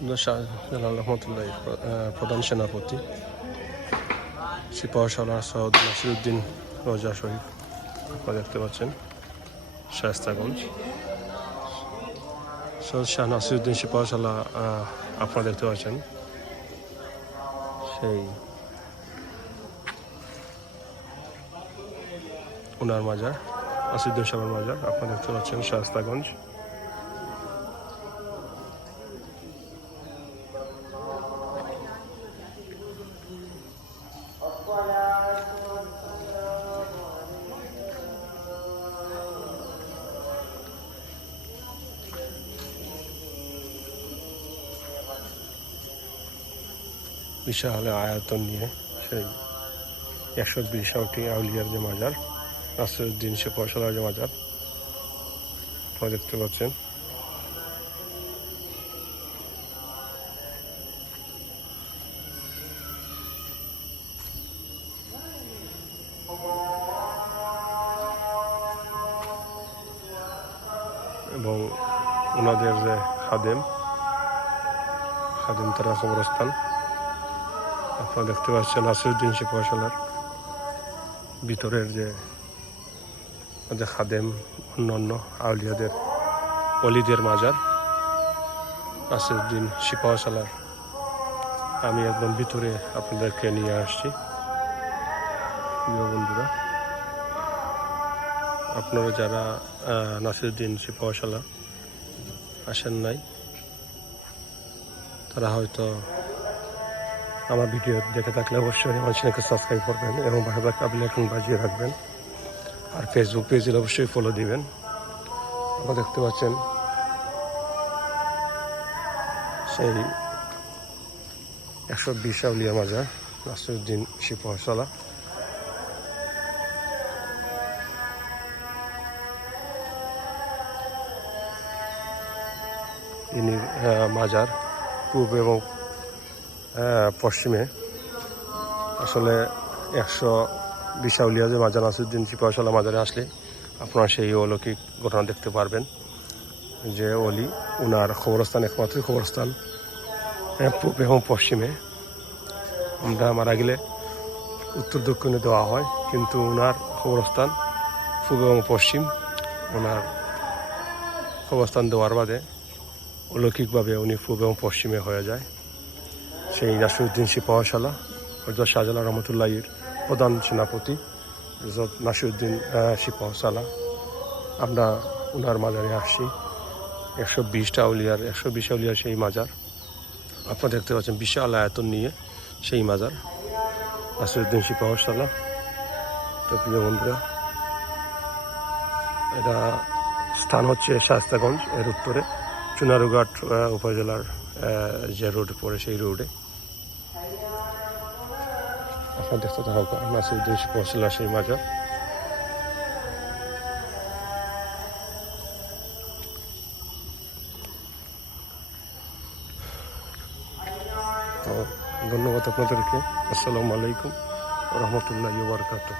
রহমতুল্লাহ প্রধান সেনাপতি সিপাহশালা সৌদ নাসিরুদ্দিন রোজা শরীফ, আপনারা দেখতে পাচ্ছেন, শায়স্তাগঞ্জ। সৈয়দ শাহ নাসিরুদ্দিন সিপাহশালা আপনারা দেখতে পাচ্ছেন, সেই ওনার মাজার, নাসিরুদ্দিন সাহেবের মাজার, আপনারা দেখতে পাচ্ছেন, শায়স্তাগঞ্জ। বিশাল আয়তন নিয়ে সেই একশো বিশাটি আউলিয়ার যে মাজার, নাসিরুদ্দিন সে পয়সালার যে মাজার, আপনারা দেখতে পাচ্ছেন। এবং ওনাদের যে খাদেম খাদেম তারা কবরস্থান আপনারা দেখতে পাচ্ছেন নাসিরুদ্দিন শিপশালার ভিতরের যে যে খাদেম, অন্যান্য আউলিয়াদের অলিদের মাজার। নাসিরুদ্দিন শিপাশালার আমি একদম ভিতরে আপনাদেরকে নিয়ে আসছি। প্রিয় বন্ধুরা, আপনারা যারা নাসিরুদ্দিন শিপাশালা আসেন নাই, তারা হয়তো আমার ভিডিও দেখে থাকলে অবশ্যই আমার চ্যানেলকে সাবস্ক্রাইব করবেন এবং ভালো থাকা আপনি এখন বাজিয়ে রাখবেন। আর ফেসবুক পেজে অবশ্যই ফলো দিবেন। আপনারা দেখতে পাচ্ছেন সেই একশো বিশ আউলিয়া মাজার নাসিরুদ্দিন শিপহসালা ইনি মাজার পূর্ব এবং পশ্চিমে। আসলে একশো বিশাউলিয়া যে মাজার নাসিরুদ্দিন চিপাশালা মাজারে আসলে আপনারা সেই অলৌকিক ঘটনা দেখতে পারবেন যে অলি ওনার খবরস্থান একমাত্র খবরস্থান পূর্ব এবং পশ্চিমে। আমরা মারা গেলে উত্তর দক্ষিণে দেওয়া হয়, কিন্তু ওনার খবরস্থান পূর্ব এবং পশ্চিম ওনার খবরস্থান দেওয়ার বাদে অলৌকিকভাবে উনি পূর্ব এবং পশ্চিমে হয়ে যায়। সেই নাসিরুদ্দিন সিপাহশালা হজরত শাহজালাল রহমতুল্লাহির প্রধান সেনাপতি হজরত নাসিরুদ্দিন সিপাহশালা আমরা ওনার মাজারে আসছি, একশো বিশটা আউলিয়ার একশো বিশ আউলিয়ার সেই মাজার। আপনারা দেখতে পাচ্ছেন বিশাল আয়তন নিয়ে সেই মাজার, নাসিরুদ্দিন সিপাহশালা তো প্রিয় বন্ধুরা, এটা স্থান হচ্ছে শাস্তাগঞ্জ এর উত্তরে চুনারুঘাট উপজেলার যে রোড পড়ে সেই রোডে। দেখতে থাকা নাসিরুদ্দিন পৌঁছলা সেই মাজার ধন্যবাদ আপনাদেরকে আসসালামু আলাইকুম রহমতুল্লাহ বারকাতুহ